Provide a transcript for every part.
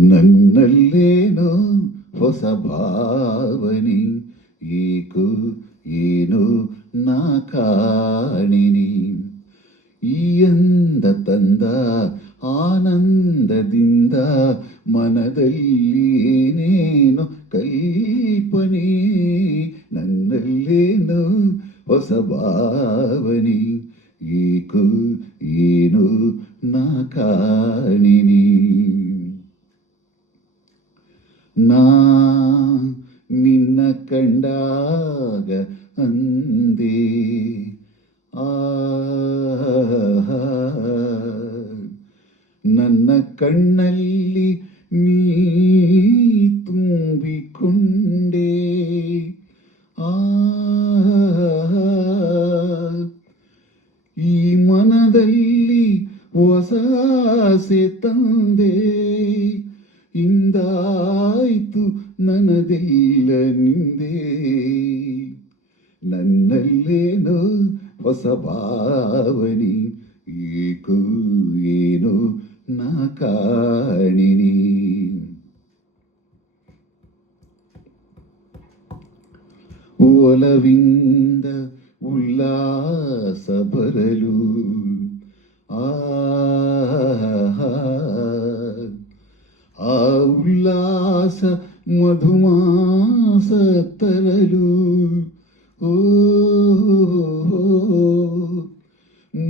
ನನ್ನಲ್ಲೇನೋ ಹೊಸ ಭಾವನೆ, ಏಕೋ ಏನೋ ನಾ ಕಾಣಿನಿ. ಈ ಅಂದ ತಂದ ಆನಂದದಿಂದ ಮನದಲ್ಲಿ ಏನೇನೋ ಕಲ್ಪನೆ. ನನ್ನಲ್ಲೇನೋ ಹೊಸ ಭಾವನೆ, ಏಕೋ ಏನೋ ನಾ ಕಾಣಿನಿ. ನಾ ನಿನ್ನ ಕಂಡಾಗ ಅಂದೆ, ನನ್ನ ಕಣ್ಣಲ್ಲಿ ನೀ ತುಂಬಿಕೊಂಡೆ. ಈ ಮನದಲ್ಲಿ ಹೊಸ ಆಸೆ ತಂದೆ, ಇಂದಾಯ್ತು ನನ್ನದೆಲ್ಲ ನಿಂದೆ. ನನ್ನಲ್ಲೇನೋ ಹೊಸ ಭಾವನೆ, ಏಕೋ ಏನೋ ನಾ ಕಾಣಿನಿ. ಒಲವಿಂದ ಉಲ್ಲಾಸ ಬರಲು ಆ ಉಲ್ಲಾಸ ಮಧುಮಾಸ ತರಲು, ಓ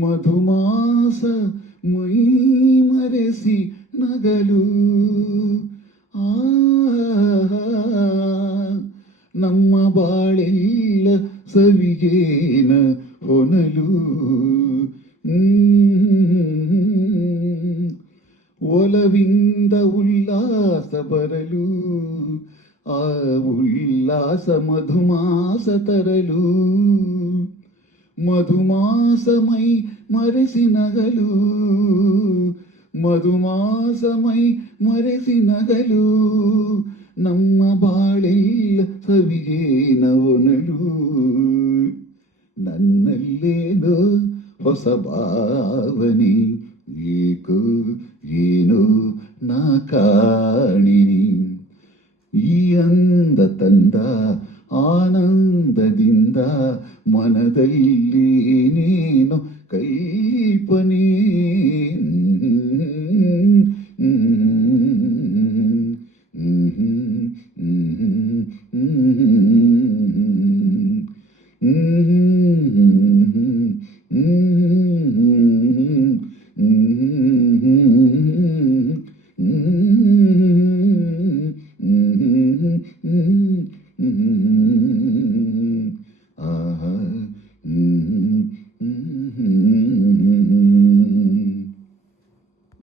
ಮಧುಮಾಸ ಮೈ ಮರೆಸಿ ನಗಲು. ನಮ್ಮ ಬಾಳೆಲ್ಲ ಸವಿಗೇನ ಹೊನಲು. ಒಲವಿಂದ ಉಲ್ಲಾಸ ಬರಲು, ಆ ಉಲ್ಲಾಸ ಮಧುಮಾಸ ತರಲು. ಮಧುಮಾಸ ಮೈ ಮರೆಸಿ ನಗಲು, ಮಧುಮಾಸ ಮೈ ಮರೆಸಿ ನಗಲು. ನಮ್ಮ ಬಾಳೆಲ್ಲ ಸವಿಗೇನ ಹೊನಲು. ನನ್ನಲ್ಲೇನೋ ಹೊಸ ಭಾವನೆ, ಏಕೋ ಏನೋ ನಾ ಕಾಣಿನಿ. ಈ ಅಂದ ತಂದ ಆನಂದದಿಂದ ಮನದಲ್ಲಿ ಏನೇನೋ ಕಲ್ಪನೆ.